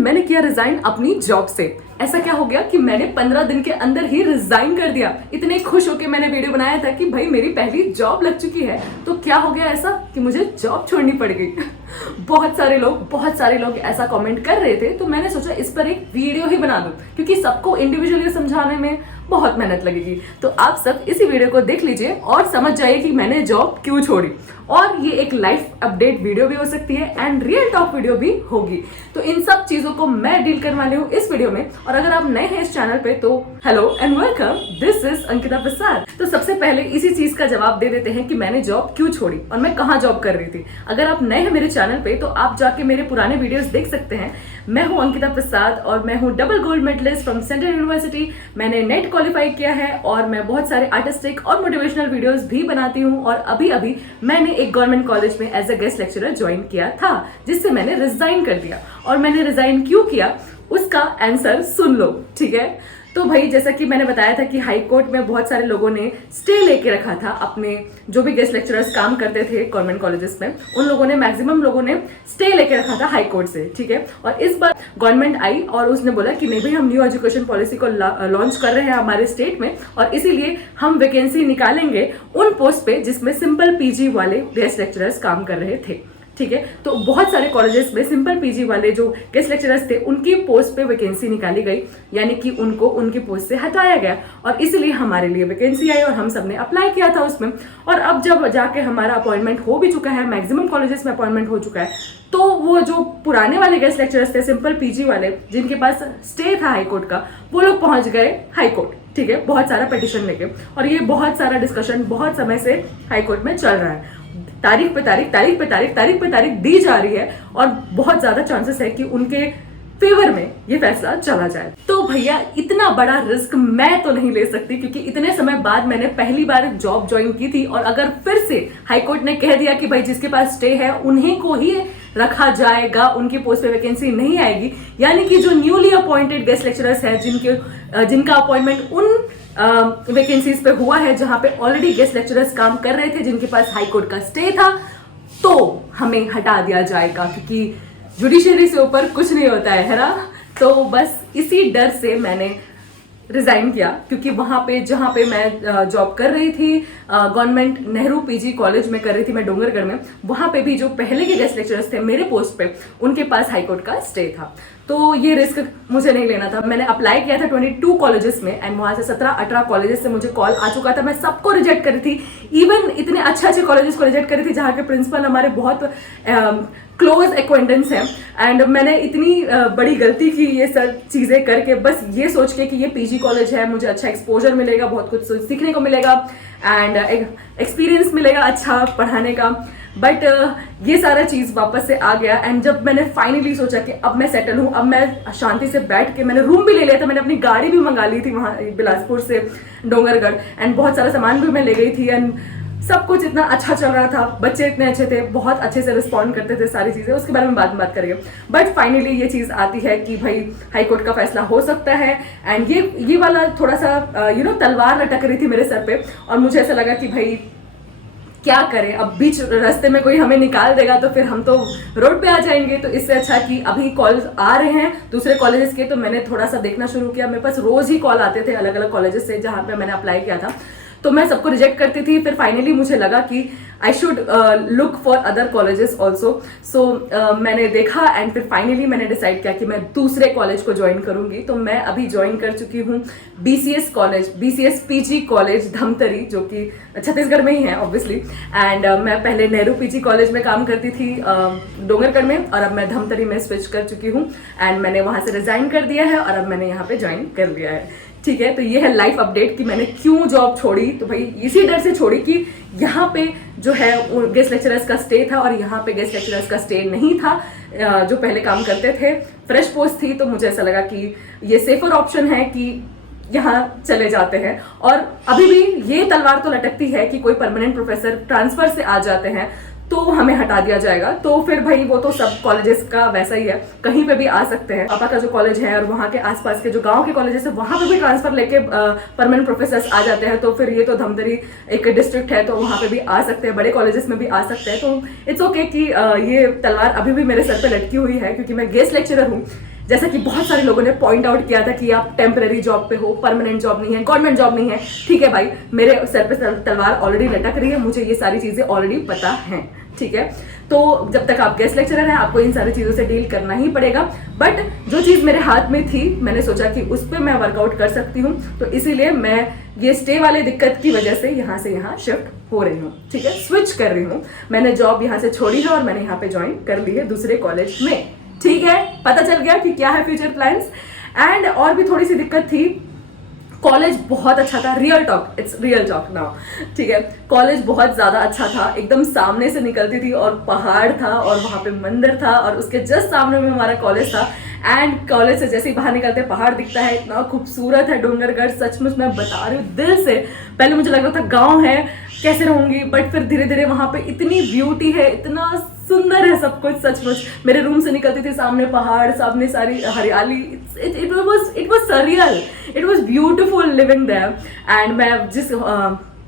मैंने किया रिजाइन अपनी जॉब से। ऐसा क्या हो गया कि मैंने 15 दिन के अंदर ही रिजाइन कर दिया। इतने खुश होकर मैंने वीडियो बनाया था कि भाई मेरी पहली जॉब लग चुकी है। तो क्या हो गया ऐसा कि मुझे जॉब छोड़नी पड़ गई। बहुत सारे लोग ऐसा कमेंट कर रहे थे, तो मैंने सोचा इस पर एक वीडियो ही बना दूं, क्योंकि सबको इंडिविजुअली समझाने में बहुत मेहनत लगेगी। तो आप सब इसी वीडियो को देख लीजिए और समझ जाइए कि मैंने जॉब क्यों छोड़ी। और ये एक लाइफ अपडेट वीडियो भी हो सकती है एंड रियल टॉक वीडियो भी होगी। तो इन सब चीजों को मैं डील करने वाली हूँ इस वीडियो में। और अगर आप नए हैं इस चैनल पे तो hello and welcome, this is Ankita Prasad. तो सबसे पहले इसी चीज का जवाब दे देते हैं कि मैंने जॉब क्यों छोड़ी और मैं कहाँ जॉब कर रही थी। अगर आप नए हैं मेरे चैनल पे तो आप जाके मेरे पुराने वीडियोस देख सकते हैं। मैं हूं अंकिता प्रसाद और मैं हूं double gold medallist from central university. मैंने नेट क्वालिफाई किया है और मैं बहुत सारे आर्टिस्टिक और मोटिवेशनल वीडियोस भी बनाती हूं। और अभी मैंने एक गवर्नमेंट कॉलेज में as a guest lecturer join किया था, जिससे मैंने रिजाइन कर दिया। और मैंने रिजाइन क्यों किया उसका आंसर सुन लो, ठीक है। तो भाई जैसा कि मैंने बताया था कि हाई कोर्ट में बहुत सारे लोगों ने स्टे लेके रखा था। अपने जो भी गेस्ट लेक्चरर्स काम करते थे गवर्नमेंट कॉलेजेस में, उन लोगों ने मैक्सिमम लोगों ने स्टे लेके रखा था हाई कोर्ट से, ठीक है। और इस बार गवर्नमेंट आई और उसने बोला कि नहीं भाई, हम न्यू एजुकेशन पॉलिसी को लॉन्च कर रहे हैं हमारे स्टेट में, और इसीलिए हम वैकेंसी निकालेंगे उन पोस्ट पे जिसमें सिंपल पीजी वाले गेस्ट लेक्चरर्स काम कर रहे थे, ठीक है। तो बहुत सारे कॉलेजेस में सिंपल पीजी वाले जो गेस्ट लेक्चरर्स थे उनकी पोस्ट पे वैकेंसी निकाली गई, यानी कि उनको उनकी पोस्ट से हटाया गया। और इसलिए हमारे लिए वैकेंसी आई और हम सबने अप्लाई किया था उसमें। और अब जब जाके हमारा अपॉइंटमेंट हो भी चुका है, मैक्सिमम कॉलेजेस में अपॉइंटमेंट हो चुका है, तो वो जो पुराने वाले गेस्ट लेक्चरर्स थे सिंपल पीजी वाले जिनके पास स्टे था हाईकोर्ट का, वो लोग पहुंच गए हाईकोर्ट, ठीक है, बहुत सारा पिटिशन लेके। और ये बहुत सारा डिस्कशन बहुत समय से हाईकोर्ट में चल रहा है। तारीख पे तारीख दी जा रही है और बहुत ज्यादा चांसेस है कि उनके फेवर में ये फैसला चला जाए। तो भैया इतना बड़ा रिस्क मैं तो नहीं ले सकती, क्योंकि इतने समय बाद मैंने पहली बार जॉब ज्वाइन की थी। और अगर फिर से हाईकोर्ट ने कह दिया कि भाई जिसके पास स्टे है उन्हीं को ही रखा जाएगा, उनकी पोस्ट पे वैकेंसी नहीं आएगी, यानी कि जो न्यूली अपॉइंटेड गेस्ट लेक्चरर्स है जिनका अपॉइंटमेंट उन वैकेंसीज पे हुआ है जहां पे ऑलरेडी गेस्ट लेक्चरर्स काम कर रहे थे जिनके पास हाई कोर्ट का स्टे था, तो हमें हटा दिया जाएगा, क्योंकि जुडिशरी से ऊपर कुछ नहीं होता है ना। तो बस इसी डर से मैंने रिजाइन किया, क्योंकि वहां पे जहां पे मैं जॉब कर रही थी गवर्नमेंट नेहरू पीजी कॉलेज में कर रही थी मैं डोंगरगढ़ में, वहां पे भी जो पहले के गेस्ट लेक्चरर्स थे मेरे पोस्ट पे उनके पास हाईकोर्ट का स्टे था। तो ये रिस्क मुझे नहीं लेना था। मैंने अप्लाई किया था 22 कॉलेजेस में एंड वहां से 17-18 कॉलेजेस से मुझे कॉल आ चुका था। मैं सबको रिजेक्ट करी थी, इवन इतने अच्छे कॉलेजेस को रिजेक्ट करी थी जहाँ के प्रिंसिपल हमारे बहुत क्लोज एक्वेंटेंस है। एंड मैंने इतनी बड़ी गलती की ये सब चीजें करके, बस ये सोच के कि ये पीजी कॉलेज है, मुझे अच्छा एक्सपोजर मिलेगा, बहुत कुछ सीखने को मिलेगा एंड एक्सपीरियंस मिलेगा अच्छा पढ़ाने का। बट ये सारा चीज वापस से आ गया। एंड जब मैंने फाइनली सोचा कि अब मैं सेटल हूँ, अब मैं शांति से बैठ के, मैंने रूम भी ले लिया था, मैंने अपनी गाड़ी भी मंगा ली थी वहां बिलासपुर से डोंगरगढ़, एंड बहुत सारा सामान भी मैं ले गई थी। एंड सब कुछ इतना अच्छा चल रहा था, बच्चे इतने अच्छे थे, बहुत अच्छे से रिस्पॉन्ड करते थे, सारी चीजें उसके बारे में बाद में बात करेंगे। बट फाइनली ये चीज आती है कि भाई हाईकोर्ट का फैसला हो सकता है। एंड ये वाला थोड़ा सा तलवार लटक रही थी मेरे सर पे, और मुझे ऐसा लगा कि भाई क्या करें, अब बीच रास्ते में कोई हमें निकाल देगा तो फिर हम तो रोड पे आ जाएंगे। तो इससे अच्छा कि अभी कॉल आ रहे हैं दूसरे कॉलेजेस के, तो मैंने थोड़ा सा देखना शुरू किया। मेरे पास रोज ही कॉल आते थे अलग अलग कॉलेजेस से जहां पे मैंने अप्लाई किया था, तो मैं सबको रिजेक्ट करती थी। फिर फाइनली मुझे लगा कि I should look for other colleges also. So मैंने देखा एंड फिर फाइनली मैंने डिसाइड किया कि मैं दूसरे कॉलेज को ज्वाइन करूंगी। तो मैं अभी ज्वाइन कर चुकी हूँ BCS college, BCS PG college Dhamtari, जो कि छत्तीसगढ़ में ही है ऑब्वियसली। एंड मैं पहले नेहरू PG कॉलेज में काम करती थी डोंगरगढ़ में, और अब मैं धमतरी में स्विच कर चुकी हूँ। एंड मैंने वहां से रिजाइन कर दिया है और अब मैंने यहाँ पे ज्वाइन कर लिया है, ठीक है। तो ये है लाइफ अपडेट कि मैंने क्यों जॉब छोड़ी। तो भाई इसी डर से छोड़ी कि यहाँ पे जो है गेस्ट लेक्चरर्स का स्टे था और यहाँ पे गेस्ट लेक्चरर्स का स्टे नहीं था, जो पहले काम करते थे। फ्रेश पोस्ट थी, तो मुझे ऐसा लगा कि ये सेफर ऑप्शन है कि यहाँ चले जाते हैं। और अभी भी ये तलवार तो लटकती है कि कोई परमानेंट प्रोफेसर ट्रांसफर से आ जाते हैं तो हमें हटा दिया जाएगा। तो फिर भाई वो तो सब कॉलेजेस का वैसा ही है, कहीं पे भी आ सकते हैं। पापा का जो कॉलेज है और वहाँ के आसपास के जो गांव के कॉलेजेस है वहाँ पे भी ट्रांसफर लेके परमानेंट प्रोफेसर्स आ जाते हैं। तो फिर ये तो धमतरी एक डिस्ट्रिक्ट है, तो वहाँ पे भी आ सकते हैं, बड़े कॉलेजेस में भी आ सकते हैं। तो इट्स ओके कि ये तलवार अभी भी मेरे सर पे लटकी हुई है, क्योंकि मैं गेस्ट लेक्चरर हूँ। जैसा कि बहुत सारे लोगों ने पॉइंट आउट किया था कि आप टेम्पररी जॉब पे हो, परमानेंट जॉब नहीं है, गवर्नमेंट जॉब नहीं है। ठीक है भाई, मेरे सर पे तलवार ऑलरेडी लटक रही है, मुझे ये सारी चीजें ऑलरेडी पता है। ठीक है, तो जब तक आप गेस्ट लेक्चरर हैं आपको इन सारी चीज़ों से डील करना ही पड़ेगा। बट जो चीज़ मेरे हाथ में थी, मैंने सोचा कि उस पर मैं वर्कआउट कर सकती हूँ, तो इसीलिए मैं ये स्टे वाले दिक्कत की वजह से यहाँ से यहाँ शिफ्ट हो रही हूँ। ठीक है, स्विच कर रही हूँ। मैंने जॉब यहाँ से छोड़ी है और मैंने यहाँ पे ज्वाइन कर ली है दूसरे कॉलेज में। ठीक है, पता चल गया कि क्या है फ्यूचर प्लान्स। एंड और भी थोड़ी सी दिक्कत थी, कॉलेज बहुत अच्छा था, real talk, it's real talk now. ठीक है, कॉलेज बहुत ज़्यादा अच्छा था, एकदम सामने से निकलती थी और पहाड़ था और वहाँ पे मंदिर था और उसके जस्ट सामने में हमारा कॉलेज था। एंड कॉलेज से जैसे ही बाहर निकलते पहाड़ दिखता है, इतना खूबसूरत है डूंगरगढ़, सचमुच मैं बता रही हूँ दिल से। पहले मुझे लग रहा था गाँव है, कैसे रहूँगी, बट फिर धीरे धीरे वहाँ पे इतनी ब्यूटी है, इतना सुंदर है सब कुछ, सचमुच। मेरे रूम से निकलती थी, सामने पहाड़, सामने सारी हरियाली, it was surreal, it was beautiful living there. And मैं जिस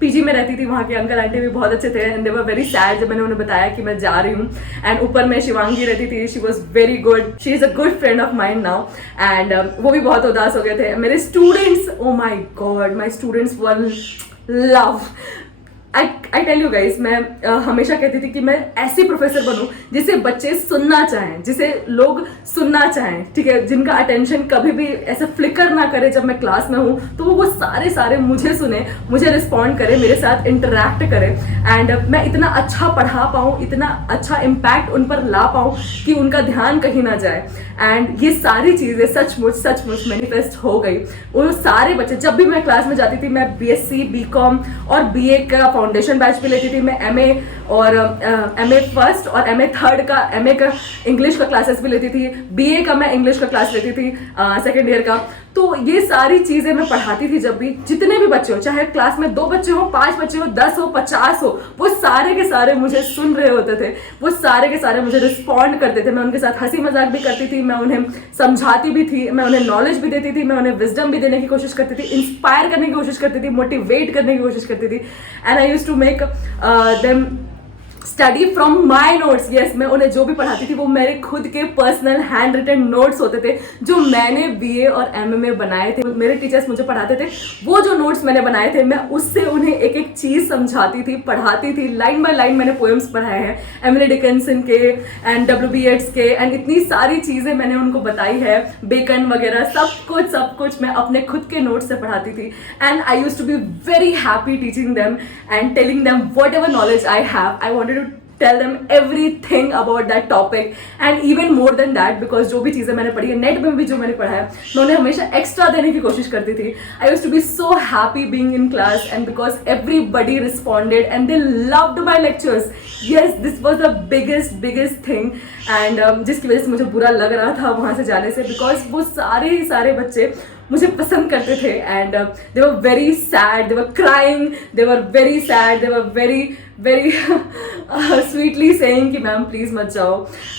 पीजी में रहती थी वहाँ के अंकल आंटी भी बहुत अच्छे थे and they were very sad जब मैंने उन्हें बताया कि मैं जा रही हूँ। एंड ऊपर में शिवांगी रहती थी, she was very good, she is a good friend of mind now. And वो भी बहुत उदास हो गए थे। मेरे students, oh my God, my students were love. I tell you guys, मैं हमेशा कहती थी कि मैं ऐसी प्रोफेसर बनूं जिसे बच्चे सुनना चाहें, जिसे लोग सुनना चाहें। ठीक है, जिनका अटेंशन कभी भी ऐसा फ्लिकर ना करे जब मैं क्लास में हूँ, तो वो सारे मुझे सुने, मुझे रिस्पॉन्ड करे, मेरे साथ इंटरेक्ट करे। एंड मैं इतना अच्छा पढ़ा पाऊँ, इतना अच्छा इम्पैक्ट उन पर ला पाऊँ कि उनका ध्यान कहीं ना जाए। एंड ये सारी चीज़ें सचमुच मैनिफेस्ट हो गई। वो सारे बच्चे, जब भी मैं क्लास में जाती थी, मैं BSc BCom और BA का फाउंडेशन बैच भी लेती थी, मैं MA और MA फर्स्ट और MA थर्ड का, MA का इंग्लिश का क्लासेस भी लेती थी, BA का मैं इंग्लिश का क्लास लेती थी सेकेंड ईयर का। तो ये सारी चीज़ें मैं पढ़ाती थी। जब भी जितने भी बच्चे हो, चाहे क्लास में 2 बच्चे हो, 5 बच्चे हो, 10 हो, 50 हो, वो सारे के सारे मुझे सुन रहे होते थे, वो सारे के सारे मुझे रिस्पॉन्ड करते थे। मैं उनके साथ हंसी मजाक भी करती थी, मैं उन्हें समझाती भी थी, मैं उन्हें नॉलेज भी देती थी, मैं उन्हें विजडम भी देने की कोशिश करती थी, इंस्पायर करने की कोशिश करती थी, मोटिवेट करने की कोशिश करती थी। And I used to make them study from my notes. Yes, मैं उन्हें जो भी पढ़ाती थी वो मेरे खुद के पर्सनल हैंड रिटन नोट्स होते थे जो मैंने BA और MA में बनाए थे। मेरे टीचर्स मुझे पढ़ाते थे, वो जो नोट्स मैंने बनाए थे मैं उससे उन्हें एक एक चीज़ समझाती थी, पढ़ाती थी। लाइन बाय लाइन मैंने पोएम्स पढ़ाए हैं, एमिली डिकिंसन के एंड W.B. येट्स के, एंड इतनी सारी चीज़ें मैंने उनको बताई है, बेकन वगैरह, सब कुछ मैं अपने खुद के नोट्स से पढ़ाती थी। And I used to be very happy teaching them and telling them whatever knowledge I have. I wanted to tell them everything about that topic and even more than that, because जो भी चीज़ें मैंने पढ़ी है, net में भी जो मैंने पढ़ा है, मैं उन्हें हमेशा एक्स्ट्रा देने की कोशिश करती थी। I used to be so happy being in class and because everybody responded and they loved my lectures. Yes, this was the biggest thing and जिसकी वजह से मुझे बुरा लग रहा था वहाँ से जाने से, because वो सारे बच्चे मुझे पसंद करते थे and they were very sad, they were crying, they were very sad, they were very sweetly saying कि मैम प्लीज मत जाओ।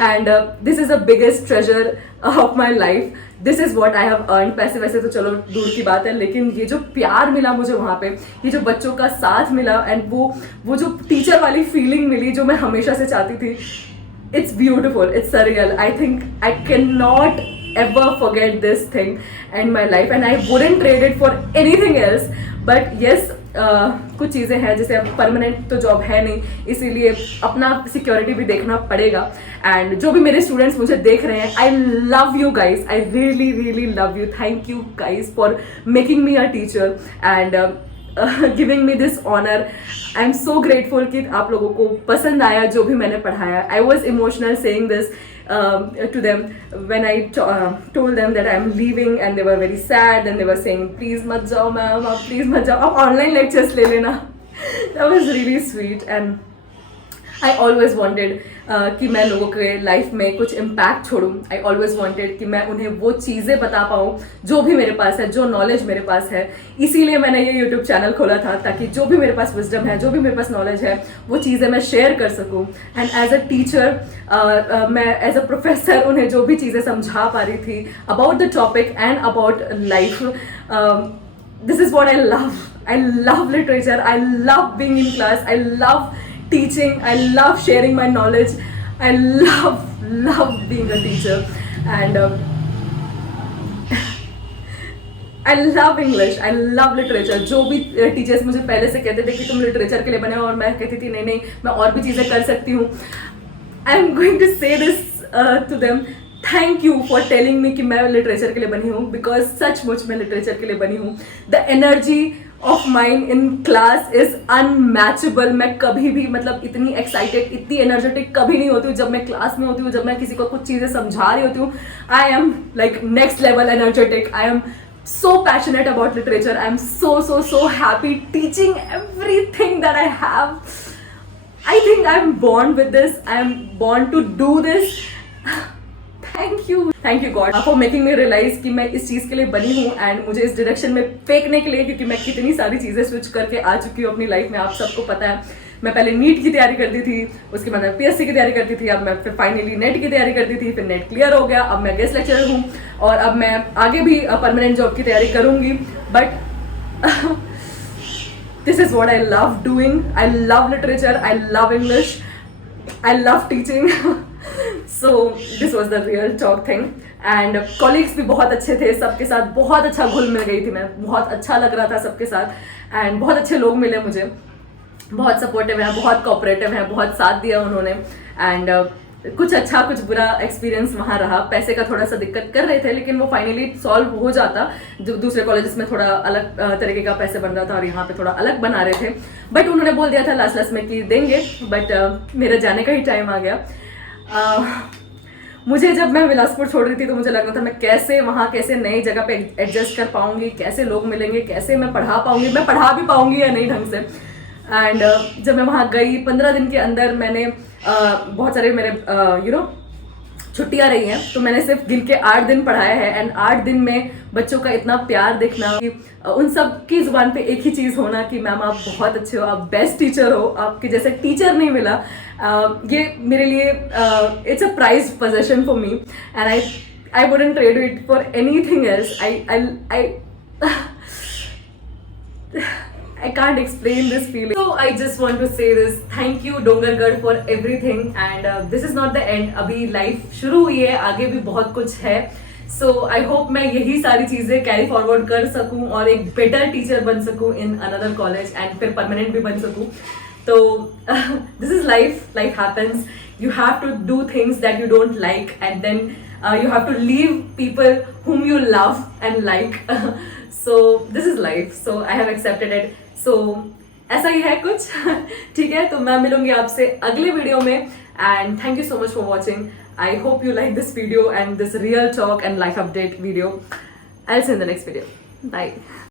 And this is the biggest treasure of my life, this is what I have earn. पैसे वैसे तो चलो दूर की बात है, लेकिन ये जो प्यार मिला मुझे वहाँ पे, ये जो बच्चों का साथ मिला एंड वो जो टीचर वाली फीलिंग मिली जो मैं हमेशा से चाहती थी, it's beautiful, it's surreal. I think I cannot ever forget this thing in my life and I wouldn't trade it for anything else. But yes, कुछ चीज़ें हैं जैसे अब परमानेंट तो जॉब है नहीं, इसीलिए अपना सिक्योरिटी भी देखना पड़ेगा। एंड जो भी मेरे स्टूडेंट्स मुझे देख रहे हैं, I love you guys, I really love you. Thank you guys for making me a teacher and giving me this honour. I am so grateful कि आप लोगों को पसंद आया जो भी मैंने पढ़ाया। I was emotional saying this to them when I told them that I'm leaving and they were very sad and they were saying please mat jao ma'am, please mat jao, आप online lectures ले लेना। That was really sweet and I always wanted कि मैं लोगों के life में कुछ impact छोड़ूं। I always wanted कि मैं उन्हें वो चीज़ें बता पाऊँ जो भी मेरे पास है, जो नॉलेज मेरे पास है। इसीलिए मैंने ये यूट्यूब चैनल खोला था ताकि जो भी मेरे पास विजडम है, जो भी मेरे पास नॉलेज है, वो चीज़ें मैं शेयर कर सकूँ। एंड एज अ टीचर मैं एज अ प्रोफेसर उन्हें जो भी चीज़ें समझा पा रही थी about the topic and about life, this is what I love literature, I love being in class, I love teaching, I love sharing my knowledge, I love being a teacher and I love English, I love literature. जो भी teachers मुझे पहले से कहते थे कि तुम literature के लिए बने हो, और मैं कहती थी नहीं नहीं मैं और भी चीज़ें कर सकती हूँ, I am going to say this to them, thank you for telling me कि मैं लिटरेचर के लिए बनी हूँ, बिकॉज सचमुच मैं लिटरेचर के लिए बनी हूँ। The energy of mind in class is unmatchable. मैं कभी भी मतलब इतनी एक्साइटेड, इतनी एनर्जेटिक कभी नहीं होती हूँ जब मैं क्लास में होती हूँ, जब मैं किसी को कुछ चीज़ें समझा रही होती हूँ। I am like next level energetic, I am so passionate about literature. I'm so happy teaching everything that I have. I think I'm born with this. I'm born to do this. Thank you God for making me realize कि मैं इस चीज़ के लिए बनी हूँ, and मुझे इस direction में फेंकने के लिए, क्योंकि मैं कितनी सारी चीज़ें स्विच करके आ चुकी हूँ अपनी लाइफ में। आप सबको पता है मैं पहले नीट की तैयारी करती थी, उसके बाद मैं पीएससी की तैयारी करती थी, अब मैं फिर फाइनली नेट की तैयारी करती थी, फिर नेट क्लियर हो गया, अब मैं गेस्ट लेक्चरर हूँ, और अब मैं आगे भी परमानेंट जॉब की तैयारी करूँगी। But this is what I love doing. I love literature, I love English, I love teaching. So this was the real talk thing. And colleagues भी बहुत अच्छे थे, सबके साथ बहुत अच्छा घुल मिल गई थी मैं, बहुत अच्छा लग रहा था सबके साथ, एंड बहुत अच्छे लोग मिले मुझे, बहुत सपोर्टिव है, बहुत कोऑपरेटिव है, बहुत साथ दिया उन्होंने। एंड कुछ अच्छा कुछ बुरा एक्सपीरियंस वहाँ रहा। पैसे का थोड़ा सा दिक्कत कर रहे थे, लेकिन वो फाइनली सॉल्व हो जाता। जो दूसरे कॉलेजेस में थोड़ा अलग तरीके का पैसे बन रहा था और यहाँ पे थोड़ा अलग बना रहे थे, बट उन्होंने बोल दिया था लास्ट में कि देंगे, बट मेरे जाने का ही टाइम आ गया। मुझे जब मैं बिलासपुर छोड़ रही थी तो मुझे लग रहा था मैं कैसे वहाँ कैसे नई जगह पे एडजस्ट कर पाऊंगी, कैसे लोग मिलेंगे, कैसे मैं पढ़ा पाऊंगी, मैं पढ़ा भी पाऊंगी या नहीं ढंग से। एंड जब मैं वहाँ गई 15 दिन के अंदर मैंने बहुत सारे मेरे छुट्टियाँ रही हैं, तो मैंने सिर्फ गिन के 8 दिन पढ़ाया है। एंड 8 दिन में बच्चों का इतना प्यार देखना, कि उन सब की जुबान पे एक ही चीज़ होना कि मैम आप बहुत अच्छे हो, आप बेस्ट टीचर हो, आपके जैसे टीचर नहीं मिला। ये मेरे लिए it's a prize possession for me, and I wouldn't trade it for anything else. I can't explain this feeling. So I just want to say this. Thank you Dongargarh for everything. And this is not the end. अभी life शुरू हुई है, आगे भी बहुत कुछ है. So I hope मैं यही सारी चीजें कैरी फॉरवर्ड कर सकूं और एक बेटर टीचर बन सकूं in another college, and फिर परमानेंट भी बन सकूं. तो this is life. Life happens. You have to do things that you don't like, and then you have to leave people whom you love and like. So this is life. So I have accepted it. So ऐसा ही है कुछ. ठीक है, तो मैं मिलूंगी आपसे अगले वीडियो में, and thank you so much for watching. I hope you like this video and this real talk and life update video. I'll see you in the next video. Bye.